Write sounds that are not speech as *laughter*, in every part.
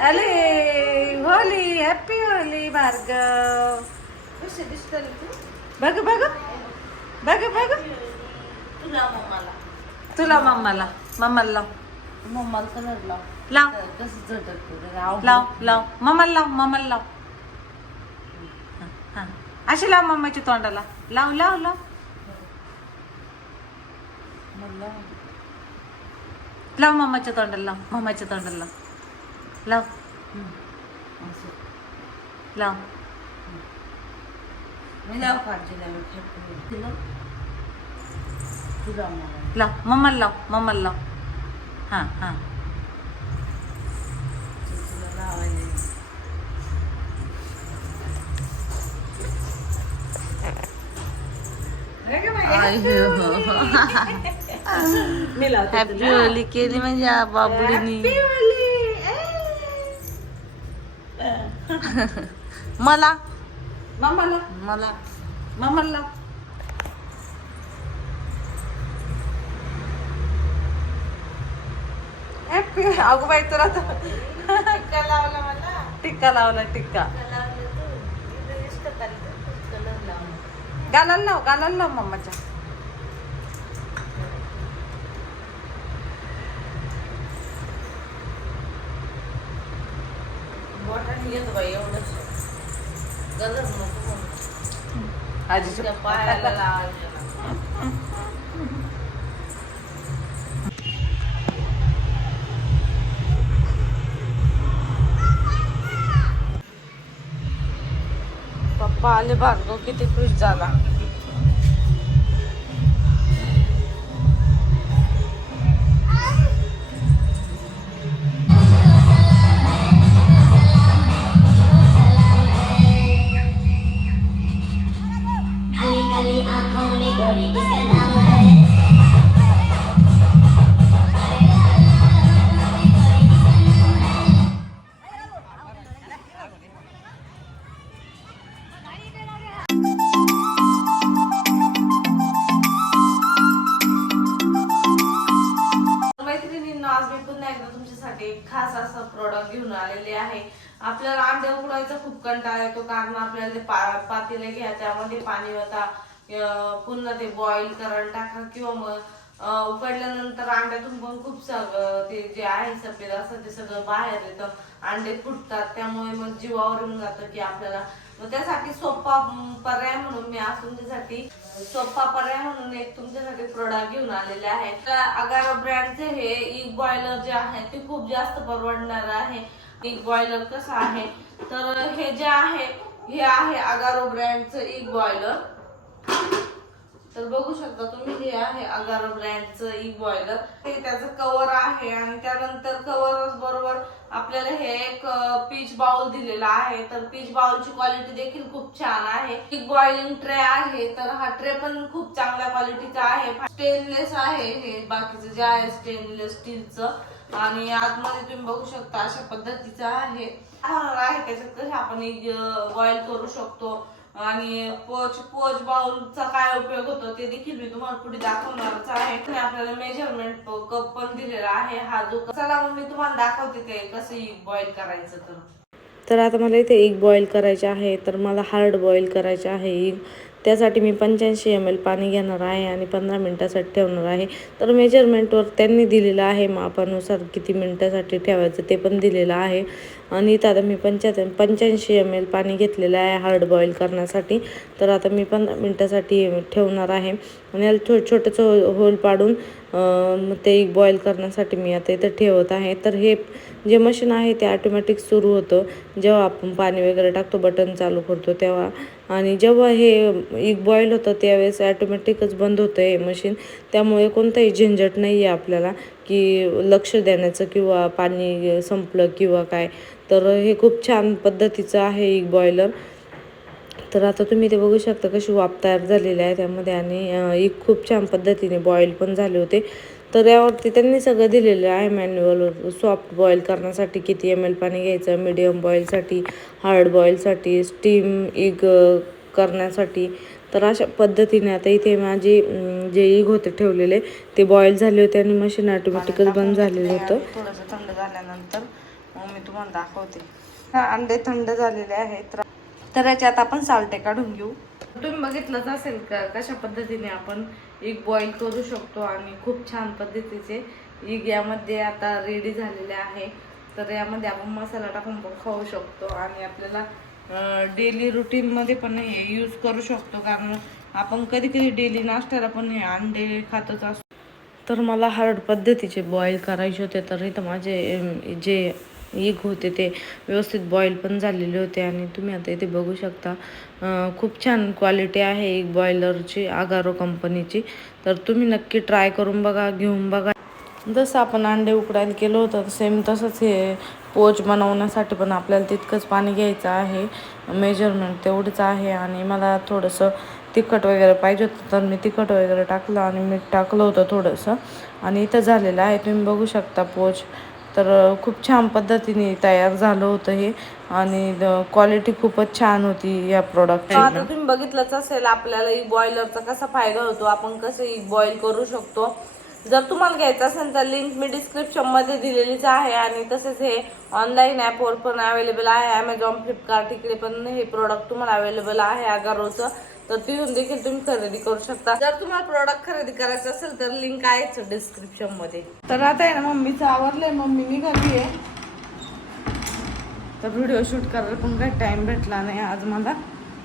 अले Holy happy Holy Bhargava. बघ बघ. बघ बघ. तुला मम्माला. तुला मम्माला. मम्माला लाव. मम्माला कलर लाव. लाव. कसं झटकतो लाव लाव. मम्माला लाव मम्माला लाव. हा. अशी लाव मम्माच्या तोंडाला. लाव लाव लाव. लाव. मम्माच्या तोंडाला लाव मम्माच्या तोंडाला लाव लाव लाव मी लाव काढते मी लावते हॅपी होली केली म्हणजे आ बाबुडीनी. *laughs* मला? मम्माला मला. मम्माला लाव हॅपी अगो बाई तुला तर टिक्का लावला मला. टिक्का लावला टिक्का गालाला लाव गालाला लाव मम्माच्या बोटाने येतो बाई एवढंच. गलर नको. म्हणून. आजीच्या त्या पायाला लावायला पप्पा आले भार्गव किती खुश झाला. खास असं प्रोडक्ट घेऊन आलेले आहे. आपल्याला अंडे उकडायचा खूप कंटाळा येतो कारण आपल्याला ते पा- पातेले घ्या त्यामध्ये पाणी होता. पुन्हा ते बॉईल करायला टाकणार किंवा मग उकडल्यानंतर अंड्यातून पण खूप सगळं ते जे आहे सफेद असं ते सगळं बाहेर येतं. अंडे फुटतात त्यामुळे मग जीवावर येऊन जातं की आपल्याला. मग त्यासाठी सोपा पर्याय म्हणून मी आज तुमच्यासाठी सोपा पर्याय म्हणून एक तुमच्यासाठी प्रोडक्ट घेऊन आलेले आहे. तर अगारो ब्रँडचे हे इग बॉयलर जे आहे ते खूप जास्त परवडणार आहे. इग बॉयलर कसं आहे? तर हे जे आहे हे आहे अगारो ब्रँडचं इग बॉयलर तर बघू शकता तुम्ही हे आहे अगार ब्रँडचं ई बॉयलर हे त्याचं कव्हर आहे आणि त्यानंतर कव्हर बरोबर आपल्याला हे एक पीच बाउल दिलेला आहे. तर पीच बाउलची क्वालिटी देखील खूप छान आहे. एक बॉइलिंग ट्रे आहे तर हा ट्रे पण खूप चांगल्या क्वालिटीचा आहे. स्टेनलेस आहे हे बाकीचं जे आहे स्टेनलेस स्टीलचं आणि आतमध्ये तुम्ही बघू शकता अशा पद्धतीचं आहे. आहे त्याच्यात कसं आपण बॉईल करू शकतो. आणि पोच पोच बाउलचा काय उपयोग होतो ते देखील मी तुम्हाला पुढे दाखवणारच आहे. आणि आपल्याला मेजरमेंट कप पण दिलेला आहे. हा जो चला मग मी तुम्हाला दाखवते ते कसं बॉईल करायचं तर. तर आता मला इथे एक बॉईल करायचे आहे तर मला हार्ड बॉईल करायचे आहे. त्यासाठी मी पंच्याऐंशी एम एल पाणी घेणार आहे आणि पंधरा मिनटासाठी ठेवणार आहे. तर मेजरमेंटवर त्यांनी दिलेलं आहे मापानुसार किती मिनटासाठी ठेवायचं ते पण दिलेलं आहे. आणि इथं आता मी पंच्या पंच्याऐंशी एम एल पाणी घेतलेलं आहे हार्ड बॉईल करण्यासाठी. तर आता मी पंधरा मिनटासाठी ठेवणार आहे. आणि याला छो छोटंसं होल पाडून ते एक बॉईल करण्यासाठी मी आता इथं ठेवत आहे. तर हे जे मशीन आहे ते ऑटोमॅटिक सुरू होतं. जेव्हा आपण पाणी वगैरे टाकतो बटन चालू करतो तेव्हा आणि जेव्हा हे एक बॉईल होतं त्यावेळेस ॲटोमॅटिकच बंद होतं हे मशीन त्यामुळे कोणताही झंझट नाही आहे आपल्याला की लक्ष देण्याचं किंवा पाणी संपलं किंवा काय. तर हे खूप छान पद्धतीचं आहे एक बॉयलर तर आता तुम्ही ते बघू शकता कशी वाफ तयार झालेली आहे त्यामध्ये आणि एक खूप छान पद्धतीने बॉईल पण झाले होते. तर यावरती त्यांनी सगळं दिलेलं आहे मॅन्युअलवर सॉफ्ट बॉईल करण्यासाठी किती एम एल पाणी घ्यायचं मीडियम बॉईलसाठी हार्ड बॉईलसाठी स्टीम इग करण्यासाठी. तर अशा पद्धतीने आता इथे माझे जे इग होते ठेवलेले ते बॉईल झाले होते आणि मशीन ऑटोमॅटिकच बंद झालेलं होतं. घेतल्यानंतर मग मी तुम्हाला दाखवते. हा अंडे थंड झालेले आहेत. तर याच्यात आपण सालटे काढून घेऊ. तुम्ही बघितलंच असेल का कशा पद्धतीने आपण एग बॉईल करू शकतो आणि खूप छान पद्धतीचे एग यामध्ये आता रेडी झालेले आहे. तर यामध्ये आपण मसाला टाकून पण खाऊ शकतो आणि आपल्याला डेली रुटीनमध्ये पण हे यूज करू शकतो. कारण आपण कधी कधी डेली नाश्त्याला पण हे अंडे खातच असतो. तर मला हार्ड पद्धतीचे बॉईल करायचे होते तर इथं माझे जे एक होते ते. व्यवस्थित बॉईल पण झालेले होते आणि तुम्ही आता इथे बघू शकता खूप छान क्वालिटी आहे एक बॉयलरची आगारो कंपनीची तर तुम्ही नक्की ट्राय करून बघा घेऊन बघा. जसं आपण अंडे उकडायला केलं होतं सेम तसंच हे पोच बनवण्यासाठी पण आपल्याला तितकंच पाणी घ्यायचं आहे. मेजरमेंट तेवढंच आहे आणि मला थोडंसं तिखट वगैरे पाहिजे होतं तर मी तिखट वगैरे टाकलं आणि मीठ टाकलं होतं थोडंसं. आणि इथं झालेलं आहे तुम्ही बघू शकता पोच. तर खूप छान पद्धतीने तयार झालं होतं हे आणि क्वालिटी खूपच छान होती या प्रोडक्ट आता तुम्ही बघितलंच असेल आपल्याला ई बॉयलरचा कसा फायदा होतो. आपण कसं ई बॉईल करू शकतो. जर तुम्हाला घ्यायचं असेल तर लिंक मी डिस्क्रिप्शनमध्ये दिलेलीच आहे आणि तसेच हे ऑनलाईन ॲपवर पण अवेलेबल आहे. अमेझॉन फ्लिपकार्ट इकडे पण हे प्रोडक्ट तुम्हाला अवेलेबल आहे अगारोचं तर तिथून देखील तुम्ही खरेदी करू शकता. जर तुम्हाला प्रोडक्ट खरेदी करायचं असेल तर लिंक आहेच डिस्क्रिप्शनमध्ये. तर आता आहे ना मम्मीचं आवरलंय. मम्मी निघाली आहे. तर व्हिडिओ शूट करायला पण काही टाइम भेटला नाही आज मला.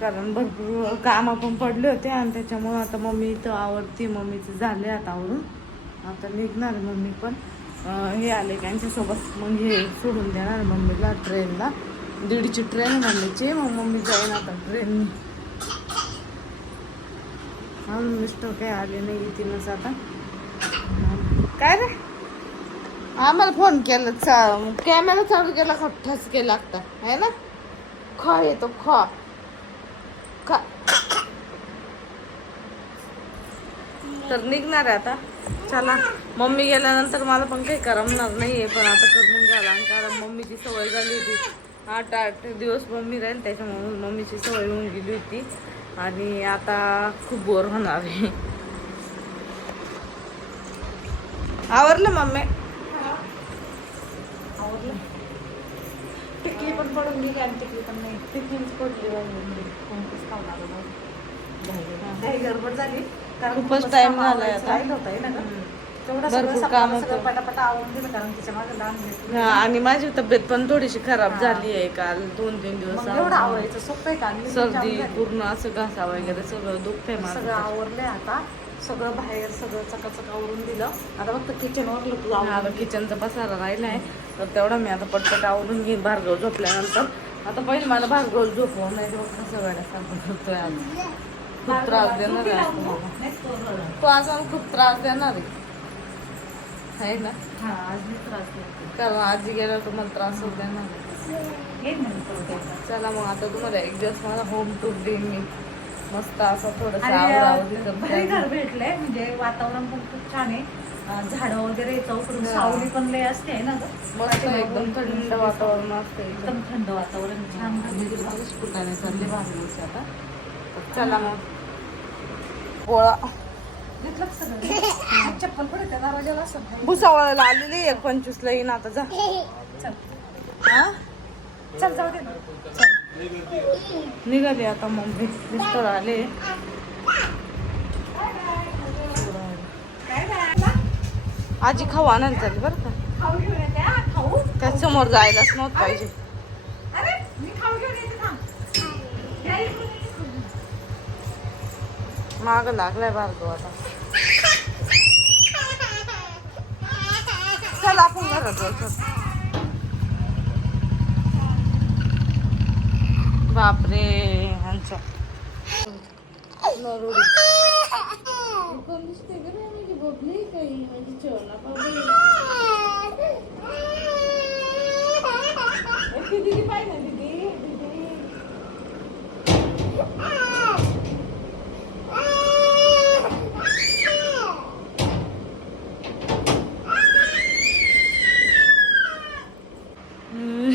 कारण भरपूर कामं पण पडले होते आणि त्याच्यामुळं आता मम्मी इथं आवडते मम्मीचं झाले आता आवरून. आता निघणार मम्मी पण. हे आले त्यांच्यासोबत मग हे सोडून देणार मम्मीला ट्रेनला दीडची ट्रेन मम्मीची. मग मम्मी जाईन आता ट्रेननी हा मिस्टर काय आले नाही येतीलच आता. काय रे? आम्हाला फोन केला चा कॅमेरा चालू केला का ठसके लागतात है ना? खा येतो खा. खा. तर निघणार आहे आता. चला मम्मी गेल्यानंतर मला पण काही करमणार नाहीये पण आता करून घ्यायला कारण मम्मीची सवय झाली होती. आठ आठ दिवस मम्मी राहील त्याच्यामुळे मम्मीची सवय होऊन गेली होती. आणि आता खूप बोर होणार आहे. आवरलं मम्मी? आवरलं. टिकली पण पडून गेली आणि टिकली पण नाही. टिफिन्स पडली. कोणतीच काही गडबड झाली. कारण खूपच आता. राहिलं होतं ना भरपूर काम होतं. हा, आणि माझी तब्येत पण थोडीशी खराब. झाली आहे काल दोन तीन दिवस आहे सर्दी. पूर्ण असं घासा वगैरे सगळं दुखतंय सगळं माझं आवरलंय आता. सगळं बाहेर सगळं चकाचक आवरून दिलं. आता फक्त किचनवर किचनचा पसारा राहिलाय. तर तेवढा मी आता पटपट आवरून घेईन भार्गव झोपल्यानंतर. आता पहिले मला भार्गव झोपव नाही कसं आज. खूप त्रास देणार आहे तो आज मला खूप त्रास देणार. आहे आहे ना? हा आज मी त्रास देते. कारण आजी गेल्यावर तुम्हाला त्रास आहे येईन ना. मी परत एकदा. चला मग आता तुम्हाला एक दिवस मला होम टूर देईन मी. मस्त असं थोडंसं भारी घर भेटलंय म्हणजे वातावरण पण खूप छान आहे. झाडं वगैरे चौकडून हा. सावली पण लय असते ना गं? मस्त एकदम थंड वातावरण असतं एकदम. थंड वातावरण छान कुठाने चालले भारी आता तर चला मग. पोळा. घेतलं का सगळं चप्पल त्या दरवाजाला असं आलेली एक पंचवीसला येईन आता जा. चल हा चल जाऊ दे ना निघाली आता मम्मी मिस्टर आले. आजी खाऊ आणायला चालली बरं का? खाऊ घेऊन येते हा, खाऊ त्या समोर जायलाच नव्हतं पाहिजे. अरे मी खाऊ घेऊन येते थांब या इकडून माग लागलाय भार्गव आता. चल आपण घरात जाऊ चल. बापरे ह्यांचा नरुडी. कोण दिसते गं रे? माझी बबली काही माझी चोरला बबली. ए, दीदी पाहिजे ना दीदी दीदी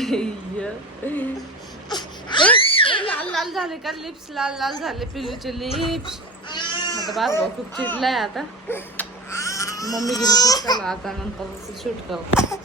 ए, ए, लाल लाल झाले का लिप्स लाल लाल झाले पिल्लूचे लिप्स आता बाबा खूप चिडलाय आता. मम्मी गेली आता नंतर शूट करतो